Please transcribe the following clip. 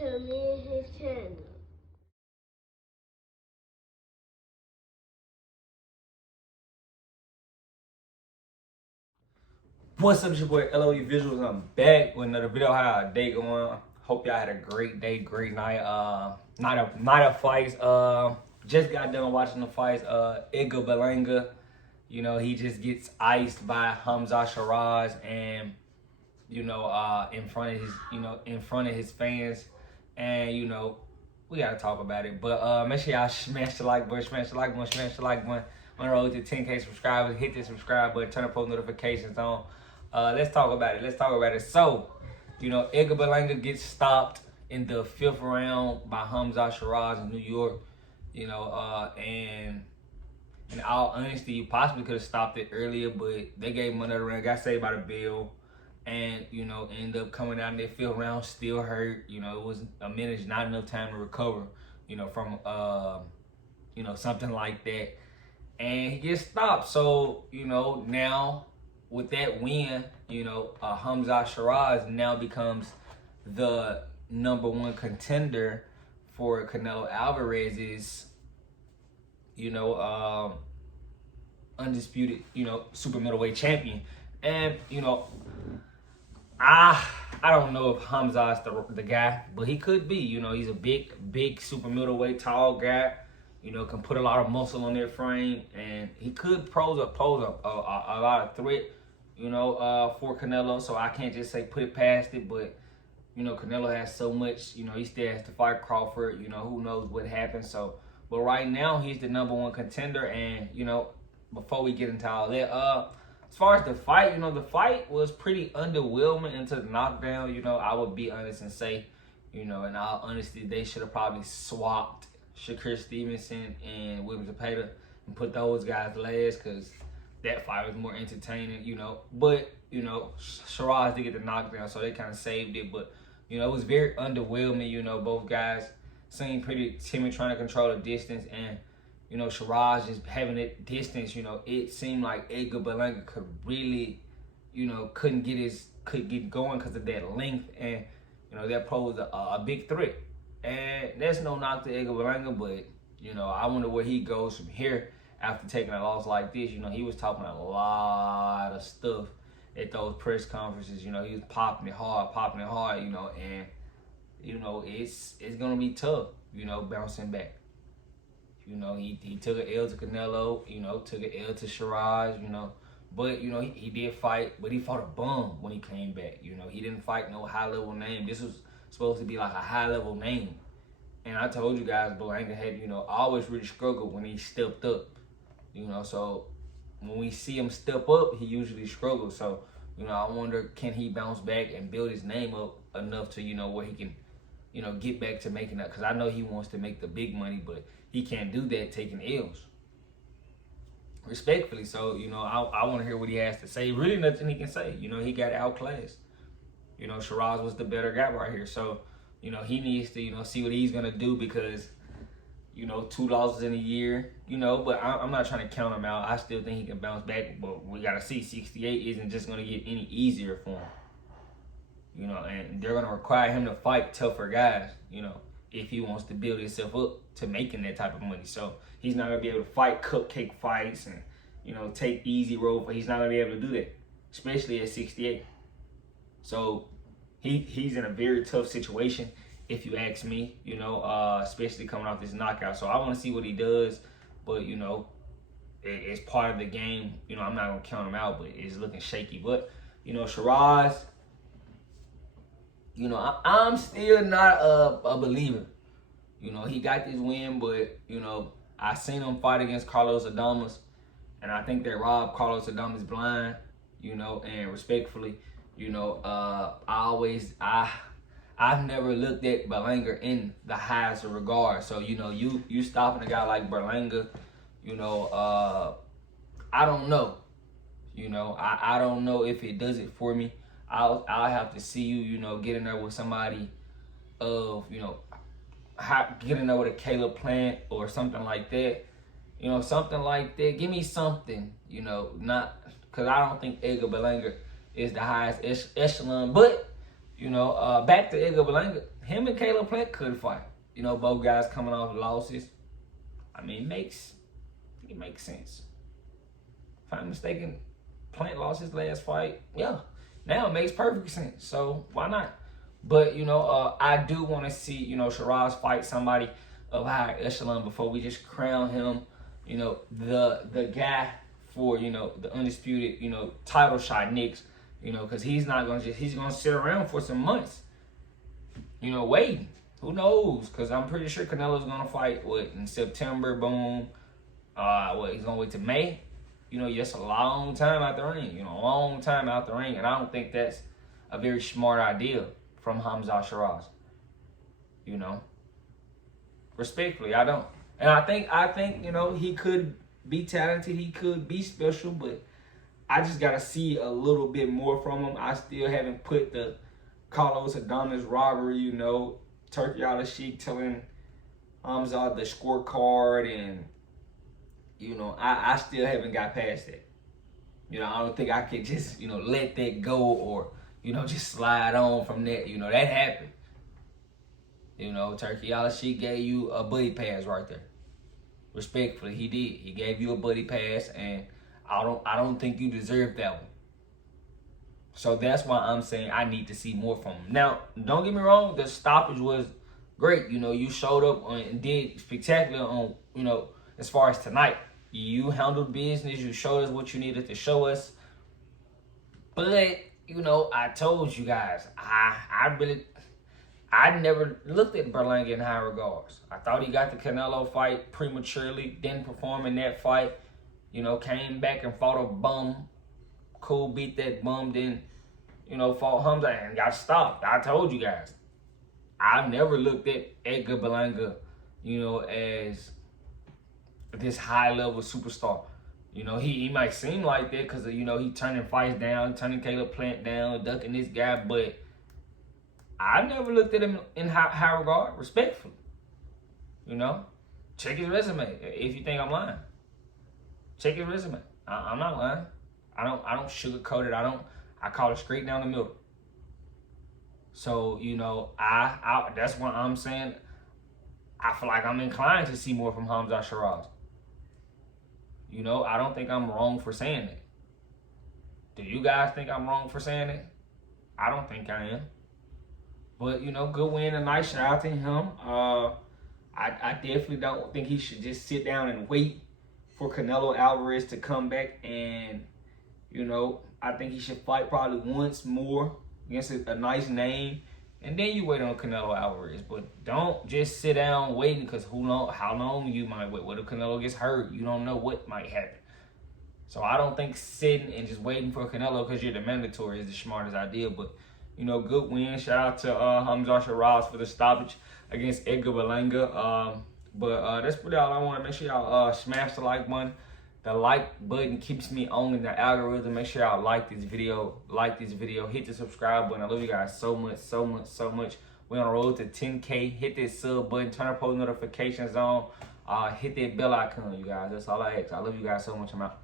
to me and his channel. What's up, it's your boy LOE Visuals. I'm back with another video. How y'all day going? Hope y'all had a great day, great night. Night of fights. Just got done watching the fights. Edgar Berlanga, he just gets iced by Hamzah Sheraaz, and in front of his fans, and we gotta talk about it. But make sure y'all smash the like button, smash the like button. On the road to 10K subscribers, hit the subscribe button, turn the post notifications on. Let's talk about it. So, Edgar Berlanga gets stopped in the 5th round by Hamzah Sheraaz in New York. And in all honesty, you possibly could have stopped it earlier, but they gave him another round, got saved by the bell, and ended up coming out in that 5th round still hurt. It was a minute, not enough time to recover, from something like that. And he gets stopped. So, now with that win, Hamzah Sheraaz now becomes the #1 contender for Canelo Alvarez's, undisputed, super middleweight champion. And, I don't know if Hamzah's the guy, but he could be. He's a big super middleweight, tall guy. Can put a lot of muscle on their frame, and he could pose a lot of threat, for Canelo. So I can't just say put it past it, but Canelo has so much. He still has to fight Crawford. Who knows what happens. So, but right now he's the #1 contender, and before we get into all that, as far as the fight, the fight was pretty underwhelming into the knockdown. I would be honest and say, in all honesty, they should have probably swapped Shakur Stevenson and William Zepeda and put those guys last, because that fight was more entertaining, But, Sheraaz did get the knockdown, so they kind of saved it. But, it was very underwhelming. Both guys seemed pretty timid, trying to control the distance. And, Sheraaz just having that distance, it seemed like Edgar Berlanga could really, couldn't get going because of that length. And, that posed a big threat. And there's no knock to Edgar Berlanga, but, I wonder where he goes from here after taking a loss like this. He was talking a lot of stuff at those press conferences. He was popping it hard, and, it's going to be tough, bouncing back. He took an L to Canelo, took an L to Sheraaz, but, he did fight, but he fought a bum when he came back. He didn't fight no high-level name. This was supposed to be like a high-level name. And I told you guys, Berlanga had, always really struggled when he stepped up. So when we see him step up, he usually struggles. So, I wonder, can he bounce back and build his name up enough to, where he can, get back to making that? Because I know he wants to make the big money, but he can't do that taking L's. Respectfully. So, I want to hear what he has to say. Really nothing he can say. He got outclassed. Sheraaz was the better guy right here. So, he needs to, see what he's going to do, because, 2 losses in a year, but I'm not trying to count him out. I still think he can bounce back, but we got to see 68 isn't just going to get any easier for him. And they're going to require him to fight tougher guys, if he wants to build himself up to making that type of money. So he's not going to be able to fight cupcake fights and, take easy road, but he's not going to be able to do that, especially at 68. So he's in a very tough situation, if you ask me, especially coming off this knockout. So I want to see what he does, but, it's part of the game. I'm not going to count him out, but it's looking shaky. But, Sheraaz, I'm still not a believer. He got this win, but, I seen him fight against Carlos Adames, and I think they robbed Carlos Adames blind, and respectfully, I've never looked at Berlanga in the highest of regard. So, you stopping a guy like Berlanga, I don't know. I don't know if it does it for me. I'll have to see you, get in there with somebody of, get in there with a Caleb Plant or something like that. Something like that. Give me something, not, because I don't think Edgar Berlanga is the highest echelon, but Back to Edgar Berlanga, him and Caleb Plant could fight. Both guys coming off losses. I mean, it makes sense. If I'm mistaken, Plant lost his last fight. Yeah, now it makes perfect sense. So why not? But I do want to see Sheraaz fight somebody of higher echelon before we just crown him, the guy for the undisputed title shot next. Because he's gonna sit around for some months, waiting. Who knows? Because I'm pretty sure Canelo's gonna fight in September. Boom. He's gonna wait till May. Just a long time out the ring. Long time out the ring, and I don't think that's a very smart idea from Hamzah Sheraaz. Respectfully, I don't. And I think he could be talented. He could be special, but I just gotta see a little bit more from him. I still haven't put the Carlos Adonis robbery, Turkey Al-Sheikh telling Hamzah the scorecard, and I still haven't got past that. I don't think I could just let that go, or just slide on from that. That happened. Turkey Al-Sheikh gave you a buddy pass right there. Respectfully, he did. He gave you a buddy pass, and I don't think you deserve that one. So that's why I'm saying I need to see more from him. Now, don't get me wrong, the stoppage was great. You showed up and did spectacular on, as far as tonight. You handled business. You showed us what you needed to show us. But, I told you guys, I never looked at Berlanga in high regards. I thought he got the Canelo fight prematurely, didn't perform in that fight. Came back and fought a bum. Cool, beat that bum, then, fought Hamzah and got stopped. I told you guys. I've never looked at Edgar Berlanga, as this high-level superstar. He might seem like that because, he turning fights down, turning Caleb Plant down, ducking this guy, but I've never looked at him in high regard, respectfully. Check his resume if you think I'm lying. Check his resume. I'm not lying. I don't sugarcoat it. I call it straight down the middle. So, that's what I'm saying. I feel like I'm inclined to see more from Hamzah Sheraaz. I don't think I'm wrong for saying that. Do you guys think I'm wrong for saying that? I don't think I am. But, good win tonight. Shout out to him. I definitely don't think he should just sit down and wait for Canelo Alvarez to come back, and I think he should fight probably once more against a nice name, and then you wait on Canelo Alvarez. But don't just sit down waiting, because who knows how long you might wait. What if Canelo gets hurt? You don't know what might happen. So I don't think sitting and just waiting for Canelo because you're the mandatory is the smartest idea. But good win. Shout out to Hamzah Sheraaz for the stoppage against Edgar Berlanga. But that's pretty all I want. Make sure y'all smash the like button. The like button keeps me on in the algorithm. Make sure y'all like this video. Hit the subscribe button. I love you guys so much, so much, so much. We're on the road to 10K. Hit that sub button. Turn our post notifications on. Hit that bell icon, you guys. That's all I ask. I love you guys so much. I'm out.